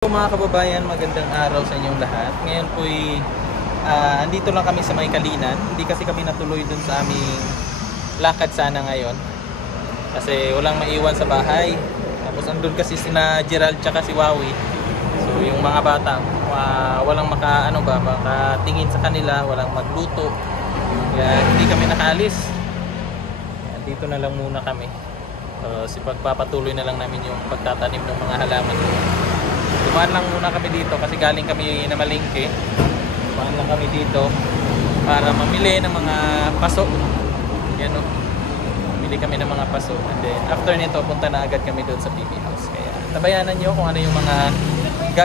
Mga kababayan, magandang araw sa inyong lahat. Ngayon po'y andito lang kami sa may Kalinan. Hindi kasi kami natuloy dun sa aming lakad sana ngayon kasi walang maiwan sa bahay. Tapos andun kasi sina Gerald tsaka si Wawi. So yung mga bata walang makatingin sa kanila, walang magluto. Kaya hindi kami nakaalis. Dito na lang muna kami. Pagpapatuloy na lang namin yung pagtatanim ng mga halaman. Dumaan lang muna kami dito kasi galing kami na Malingke. Dumaan lang kami dito para mamili ng mga paso. Yan o. Mamili kami ng mga paso. And then after nito, punta na agad kami doon sa PB House. Kaya tabayanan nyo kung ano yung mga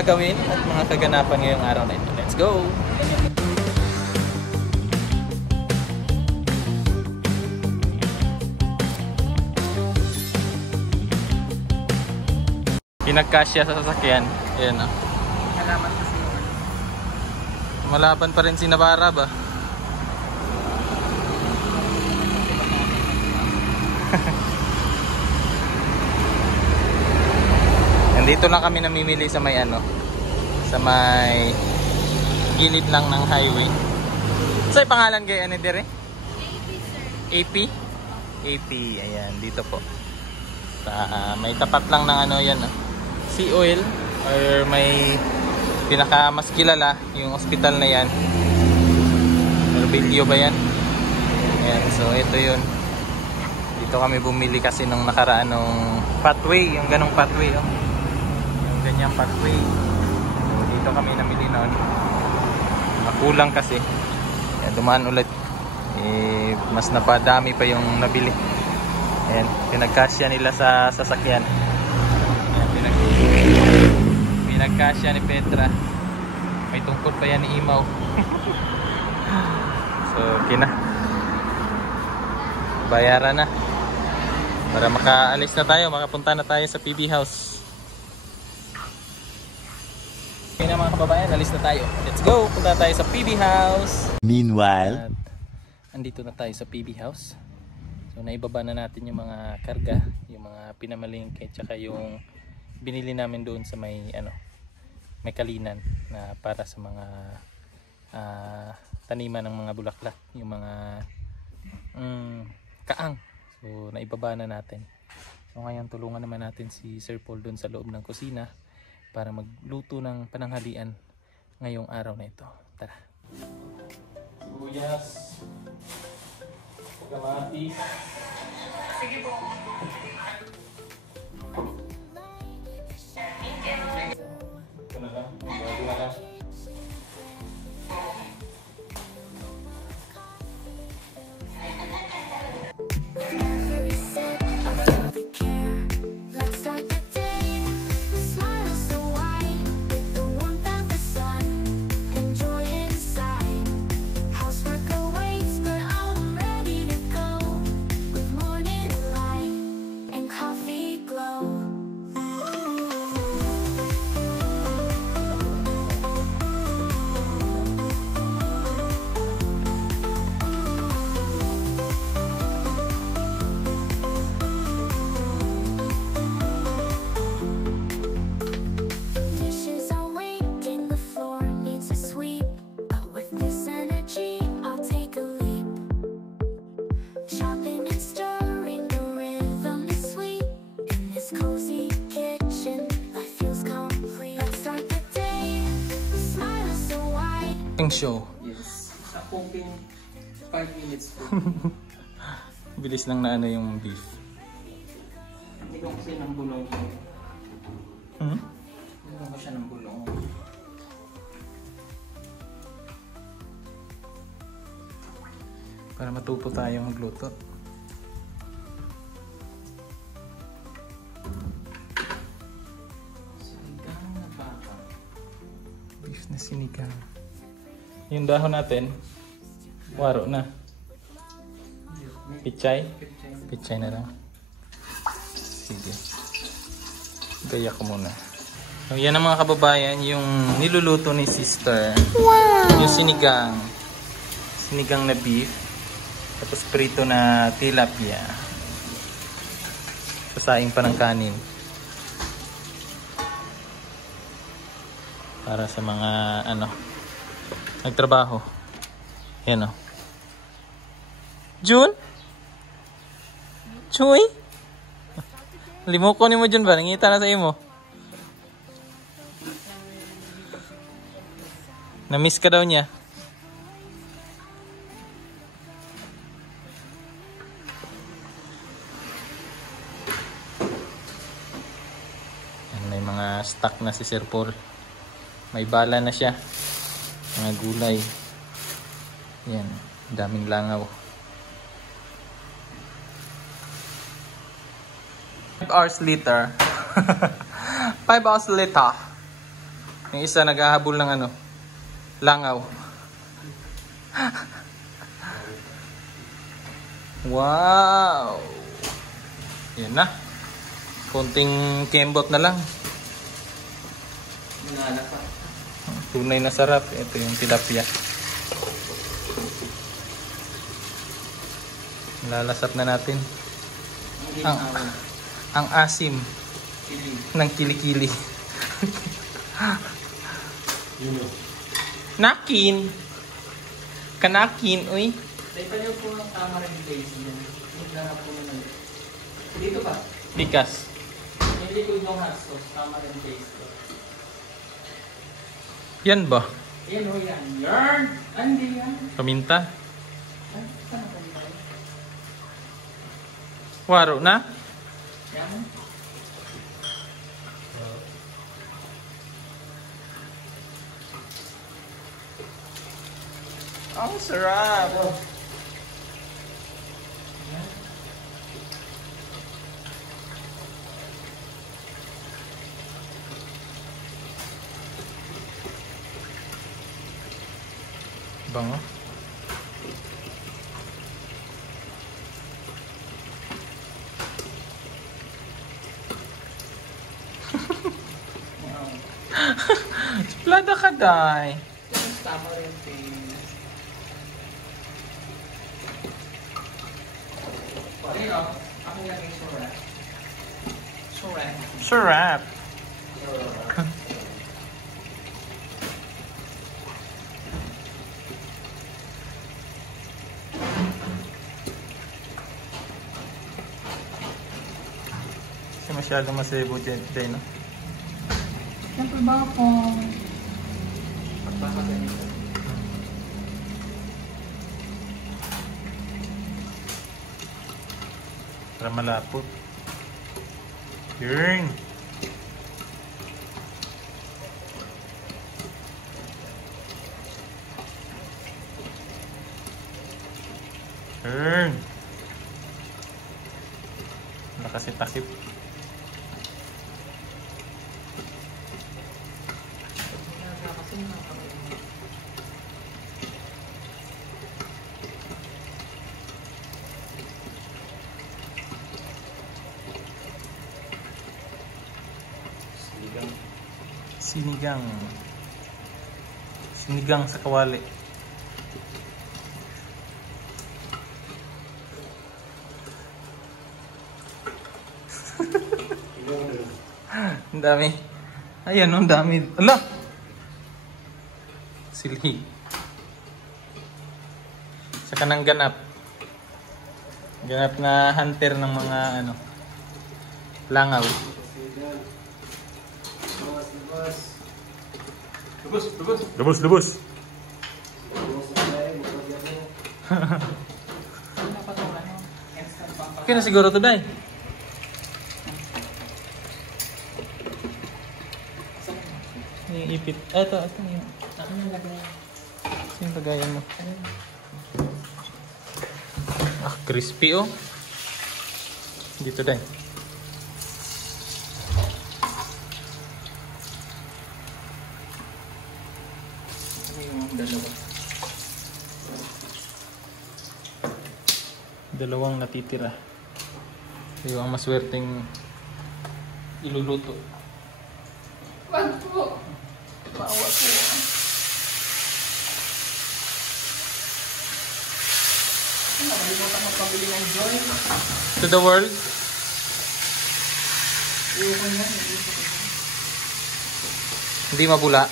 gagawin at mga kaganapan ngayong araw na ito. Let's go! Pinagkasya sa sasakyan. Ayan o. Malaman kasi yun. Malaban pa rin si Navarra ba? Nandito lang kami namimili sa may sa may gilid lang ng highway. Sa'yo pangalan kayo ano dire? AP sir. AP? AP, ayan, dito po. May tapat lang ng yan sea oil or may pinaka mas kilala yung hospital na yan. Pero video ba yan? Ayan, so ito yun. Dito kami bumili kasi nung nakaraan nung pathway, yung ganong pathway yung ganyang pathway. So dito kami namili noon. Makulang kasi. Kaya dumaan ulit. Mas napadami pa yung nabili. Ayan, pinagkasya nila sa sasakyan. Pinagkasya ni Petra. May tungkol pa yan ni Imaw. So, bayaran na. Para makaalis na tayo, makapunta na tayo sa PB House. Okay na mga kababayan, alis na tayo. Let's go! Punta tayo sa PB House. Meanwhile, andito na tayo sa PB House. So, naibaba na natin yung mga karga, yung mga pinamalingke, tsaka yung binili namin doon sa may may Kalinan na para sa mga taniman ng mga bulaklak, yung mga kaang. So naibaba na natin. So ngayon tulungan naman natin si Sir Paul doon sa loob ng kusina para magluto ng pananghalian ngayong araw na ito. Tara. Sibuyas, kamatis. Sige po. Show. Yes. Sa cooking 5 minutes po. Bilis lang na yung beef. Hindi ko kasi ng bulong. Hindi ko siya ng bulong. Para matuto tayong magluto. Sinigang na baka. Beef na sinigang. Yung dahon natin, waro na. Pichay? Pichay na lang. Sige. Gaya ko muna. So, yan ang mga kababayan, yung niluluto ni sister. Wow! Yung sinigang. Sinigang na beef. Tapos prito na tilapia. Sasaing pa ng kanin. Para sa mga ano, nagtrabaho. Yan o. Jun? Chuy? Limuko ni mo Jun ba? Nangita na sa imo. Na-miss ka daw niya. May mga stock na si Sir Paul. May bala na siya. Mga gulay. Yan. Daming langaw. 5 hours later. 5 hours later. Yung isa naghahabol ng ano, langaw. Wow! Yan na. Konting kembot na lang. Tunay na sarap. Ito yung tilapia. Lalasap na natin. Ang asim ng kilikili. Nakin. Kanakin, uy. Dahil niyo po ang tamarind glaze niya. Maglalap po naman. Dito pa. Pikas. Hindi ko yung hot sauce. Tamarind glaze. Yan ba? Yan o yan. Yarn! Hindi yan. Paminta? Ay, saan ako nila? Waro na? Yan. Ang sarap! Bango. Suplada ka, Day. Yung tamarind glaze. Ayun o. Ako naging surat. Surat. Sarap. Kasi masyadong masebo dyan, no? Siyempre ba ako? Pagpapagaling. Para malapot. Yun. Yun. Wala kasi takip. Sinigang. Sinigang sa kawali. Ang dami. Ayan, ang dami. Ala! Silhi. Sa kanang ganap. Ganap na hunter ng mga ano, langaw. Lubos. Okay na siguro to, Day. Yung ipit. Ito yung. Ako yung lagay. Yung lagayan mo. Ah, crispy oh. Dito, Day. Dalawang natitira. Yung ang maswerteng iluluto. Wag po. Bawa po. Nakalimutan magpabili ng joy. To the world. Ayoko niya. Hindi mabula.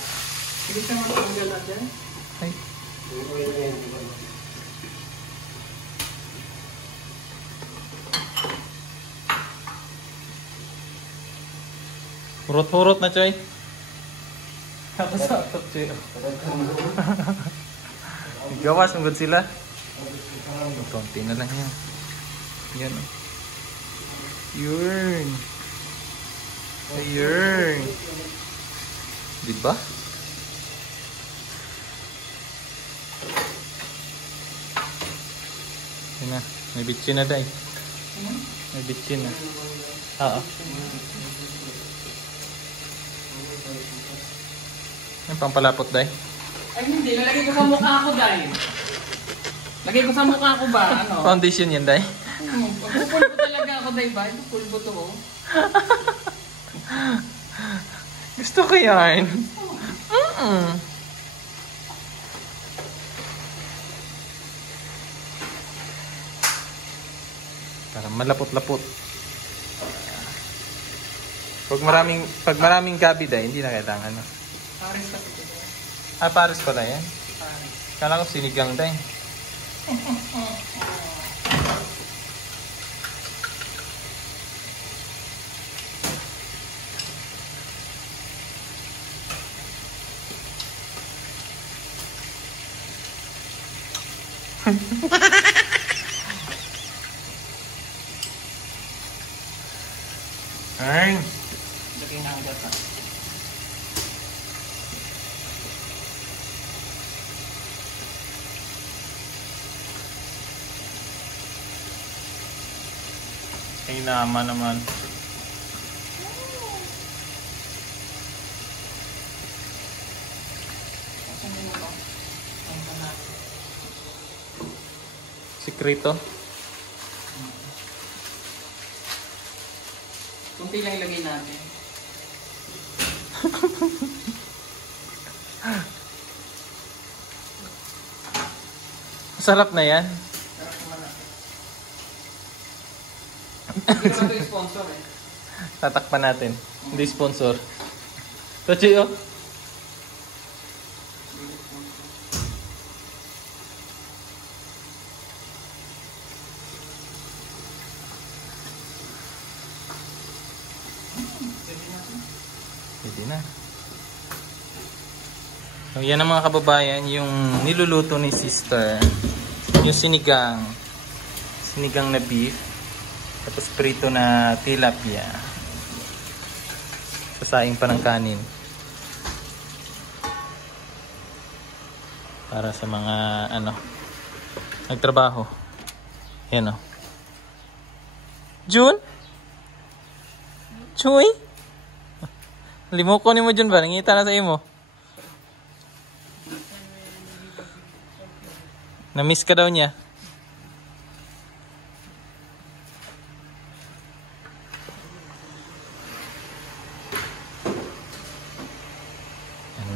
Hindi ka matanggal na dyan. Ay. Hurot-hurot na, Choy. Tapos sa top, Choy. Gawas, magod sila. Konti na lang yan. Yan. Yun. Ayun. Diba? Yan na. May bitchin na, Day. May bitchin na. Oo. Yan, pampalapot, Day. Ay hindi, lalagay ko sa mukha ko, Day. Lagay ko sa mukha ko ba? Ano? Foundation yan, Day. Pupulbo talaga ako, Day ba? Pupulbo to, oh. Gusto ko yan. Para malapot-lapot. Pag maraming gabi, Day, hindi na kailangan, no? Paris kasi ito. Paris pala yan. Paris. Kala ko sinigang, Day. Ay. Lagay na ang gata. Ay naman. Asan mo na to? Ang kanak. Sikrito. Kunti lang ilagay natin. Masarap na yan. Sarap naman natin. Hindi naman ito yung sponsor eh. Tatakpan natin. Hindi sponsor. Tochi, oh. Pwede na. So, yan ang mga kababayan, yung niluluto ni sister. Yung sinigang na beef. Tapos prito na tilapia. Sasaing pa ng kanin. Para sa mga nagtrabaho. Yan, oh. Jun? Chuy? Limuko ni mo Jun ba? Nangita na sa imo. Na-miss ka daw niya.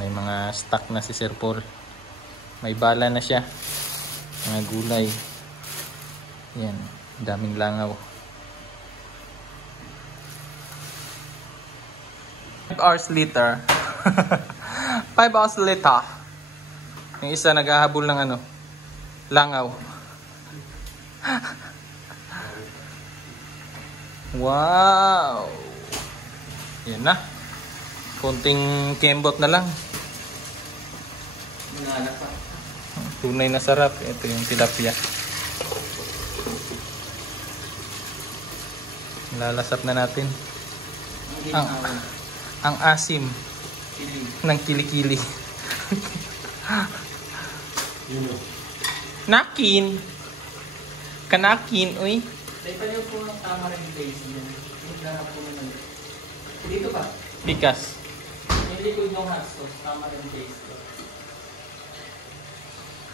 May mga stock na si Sir Paul. May bala na siya. Mga gulay. Yan. Daming langaw. 5 hours later. 5 hours later. Yung isa naghahabol ng langaw. Wow. Yan na. Konting kembot na lang. Nalapa. Tunay na sarap. Ito yung tilapia. Lalasap na natin. Ang asim ng kilikili. Nakin. Kanakin, uy. Dahil pala po ang tamarind paste niya. Magdarap po naman. Dito pa. Bikas. Yung liquid ng hot sauce, tamarind paste.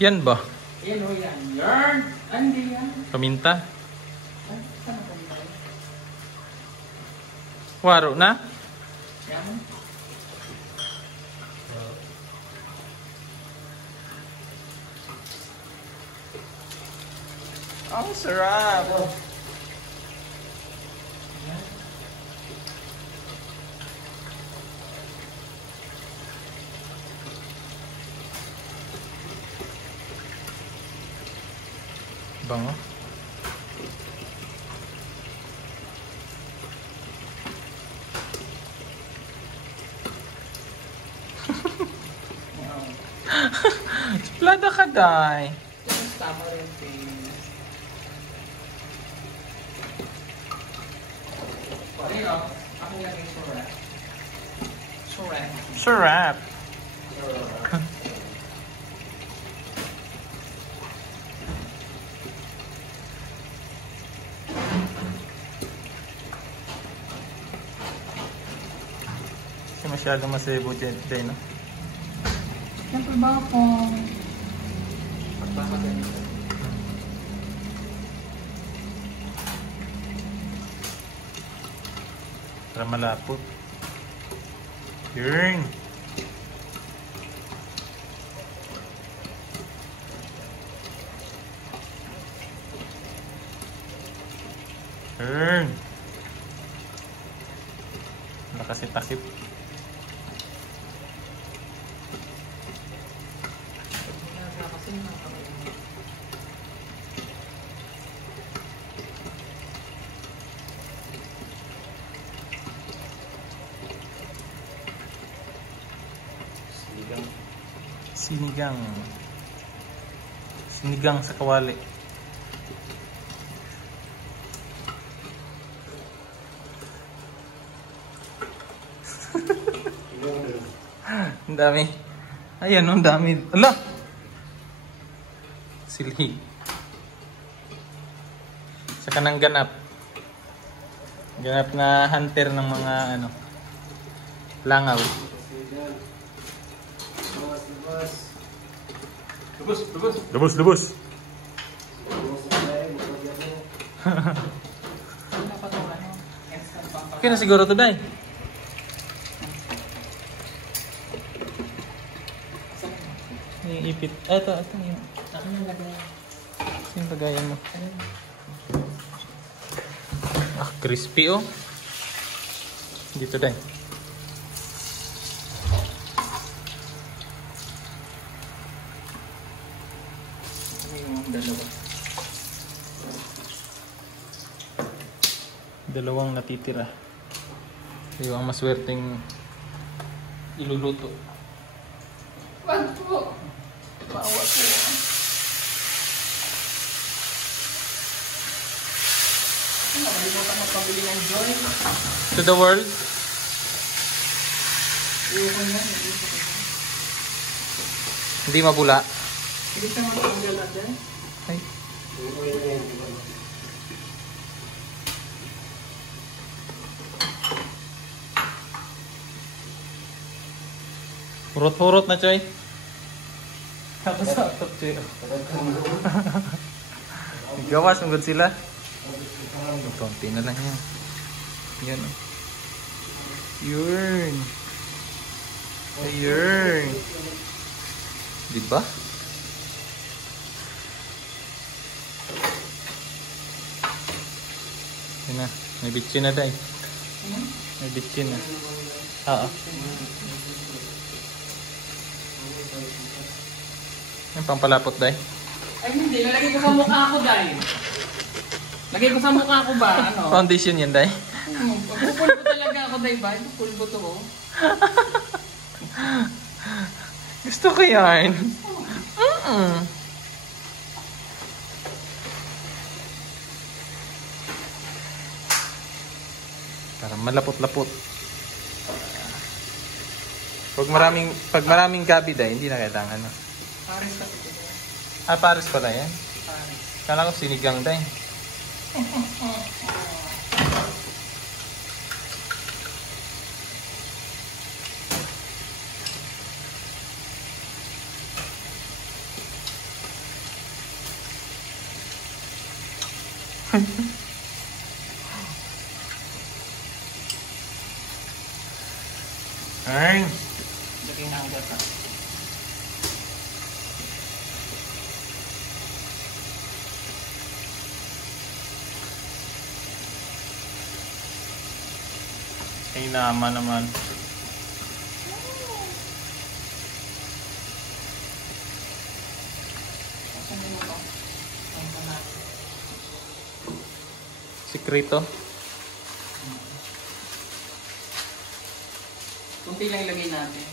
Yan ba? Yan o yan. Yarn! Hindi yan. Paminta? Ay, saan ako nito? Waro na? Yan. Ang sarap! Bango. Suplada ka, Day. Yes, tama rin, ayun, ako lagay surap. Surap. Sarap. Kasi masyadong masebo dyan, no? Siyempre ba ako? Pagpapagaling. Para malapot. Yun. Yun. Wala kasi takip. Sinigang. Sinigang sa kawali. Ang dami. Ayan, ang dami. Ala! Sili. Saka ng ganap. Ganap na hunter ng mga ano, langaw. Lubos. Okay na siguro to, Day. Yung ipit. Ito yung. Ako yung lagay. Yung lagayan mo. Ah, crispy oh. Dito, Day. Dalawang natitira. Yung ang maswerteng iluluto. Wag po. Bawa po. Nakalimutan mo pabili ng joy. To the world. Ayoko niya. Hindi mabula. Hindi siya matanggal na dyan. Ay. Hurot-hurot na, Choy. Tapos sa top, Choy. Gawas, magod sila. Konti na lang yan. Yan. Yun. Ayun. Diba? Yan na. May bitchin na, Day. May bitchin na. Oo. Yung pampalapot, Day. Ay hindi, lalagay ko sa mukha ko, Day. Lagay ko sa mukha ko ba? Ano? Foundation yan, Day. Pupulbo talaga ako, Day ba? Pupulbo to, oh. Gusto ko yan. Para malapot-lapot. Pag maraming gabi, Day, hindi na kailangan, no? Paris kasi ito. Ah, Paris pala yan. Paris. Kala ko sinigang, Day. Ay. Lagay na ang gata. Ay naman. Asan mo ito? Ang panalo. Sikreto. Kunti lang ilagay natin.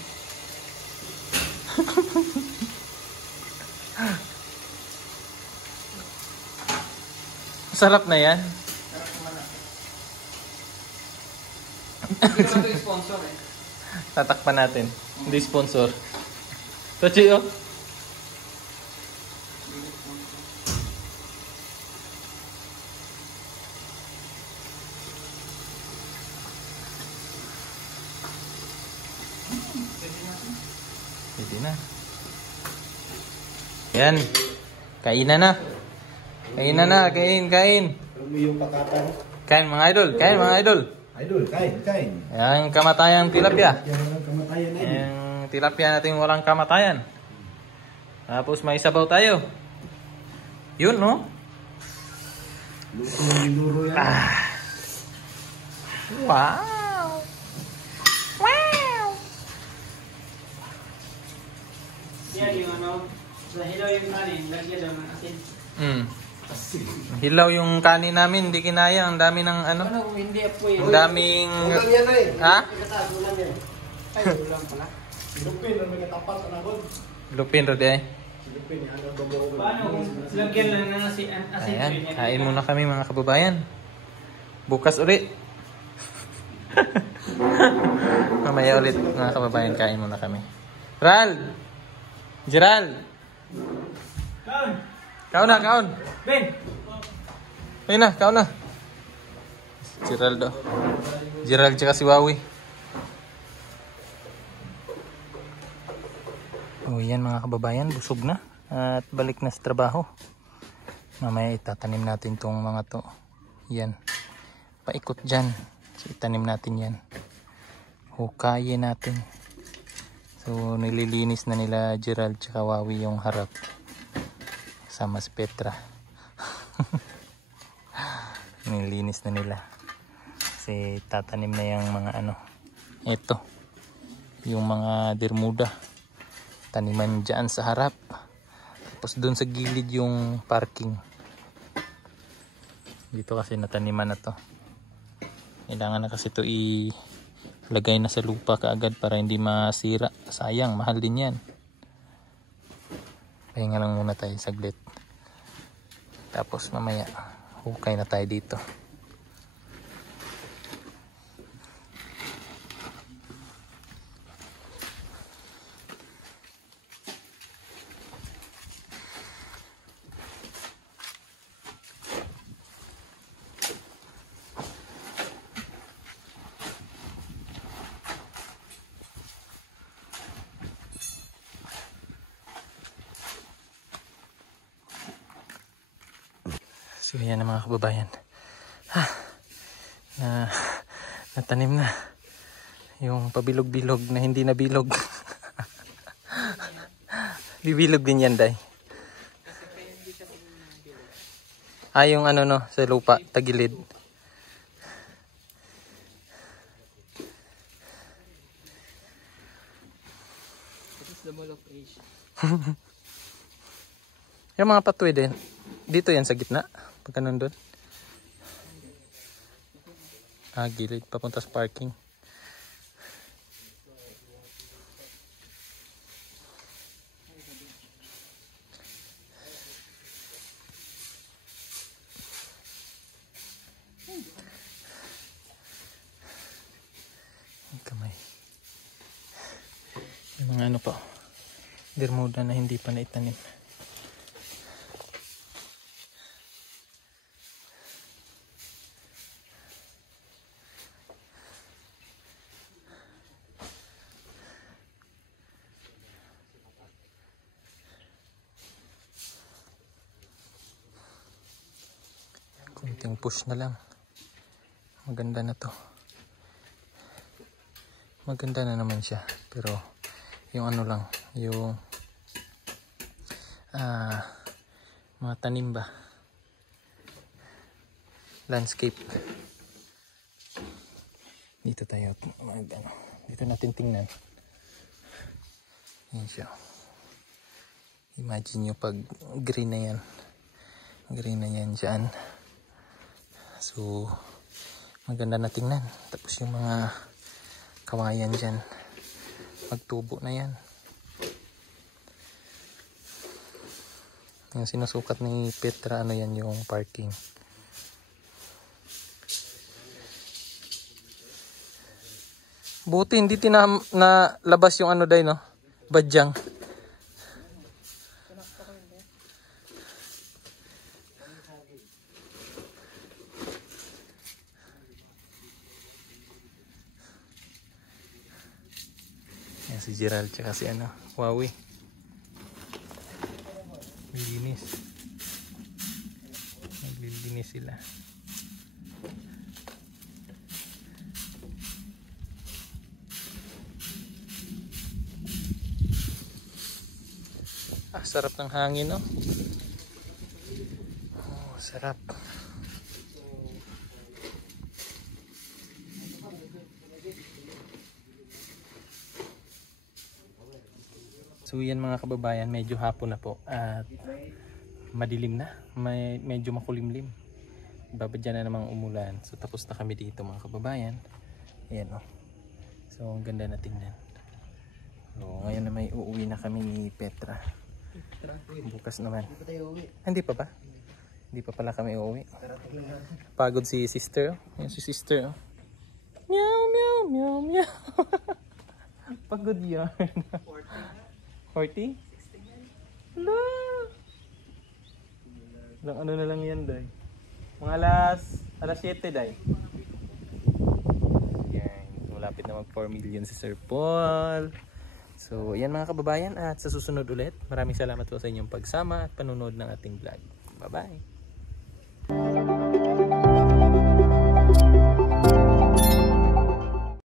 Sarap na yan. Sarap naman natin. Hindi naman ito sponsor eh. Tatakpan natin. Hindi sponsor. Tochi, oh. Pwede na. Yan. Kainan na. Kainan na. Kain. Kain mga idol. Kain mga idol. Idol, kain. Yan kamatayang tilapia. Yan ang kamatayan na Yung tilapia natin walang kamatayan. Tapos may sabaw tayo. Yun, no? Luro yan. Wow! Wow! Yan yung ano, sa hilaw yung kanin, lagyan daw ng asin. Hilaw yung kanin namin, hindi kinaya. Ang dami ng ano? Ano kung hindi apoy? Ang daming... Ulam yan na eh. Ha? Ulam yan. Ay, ulam pala. Silupin, ang mga tapat na nabod. Lupin, Rode. Silupin, yan ang babaw. Paano kung lagyan lang ng asin? Ayan, kain muna kami mga kababayan. Bukas ulit. Mamaya ulit mga kababayan, kain muna kami. Ral! Gerald! Kaon na, kaon! Ben! Ayun na, kaon na. Gerald daw. Gerald tsaka si Wawi. O yan mga kababayan, busog na. At balik na sa trabaho. Mamaya itatanim natin tong mga to. Yan. Paikot dyan. So itanim natin yan. Hukayin natin. So nililinis na nila Gerald tsaka Wawi yung harap. Sama si Petra. Nilinis na nila. Kasi tatanim na yung mga ano. Ito. Yung mga bermuda. Taniman dyan sa harap. Tapos dun sa gilid yung parking. Dito kasi nataniman na to. Kailangan na kasi ito ilagay na sa lupa kaagad para hindi masira. Sayang, mahal din yan. Pahinga lang muna tayo saglit. Tapos mamaya hukay na tayo dito. So yan na mga kababayan. Natanim na yung pabilog-bilog na hindi na bilog. Bibilog din yan, Day. Yung ano no, sa lupa, tagilid. This is the mall of Asia. Yung mga patwi din. Dito yan sa gitna. Pagka nandun. Gilid. Papunta sa parking. Kamay. Yung mga ano pa. Bermuda na hindi pa naitanim. Kunting push na lang. Maganda na to. Maganda na naman siya. Pero yung ano lang, yung mga tanim ba, landscape. Dito tayo dito natin tingnan. Yan siya. Imagine nyo pag green na yan dyan So maganda na tingnan. Tapos yung mga kawayan dyan, magtubo na yan. Yung sinusukat ni Petra, ano yan, yung parking. Buti hindi nalabas yung ano day, no? Badyang. Yan si Gerald tsaka si ano, Huawei. Naglilinis sila. Sarap ng hangin, no? Oh, sarap. So yan mga kababayan, medyo hapon na po at madilim na, medyo makulimlim. Babadya na namang umulan. So tapos na kami dito mga kababayan. Ayan, oh. So ang ganda na tingnan. So ngayon na may uuwi na kami ni Petra. Bukas naman. Hindi pa ba? Hindi pa pala kami uuwi. Pagod si sister. Ayan si sister. Meow meow meow meow. Pagod yan. 40? 60? Hala! Ilang ano na lang yan, day? Mga alas 7, day. Yan. Malapit na mag 4 million si Sir Paul. So, yan mga kababayan. At sa susunod ulit, maraming salamat po sa inyong pagsama at panunod ng ating vlog. Bye-bye!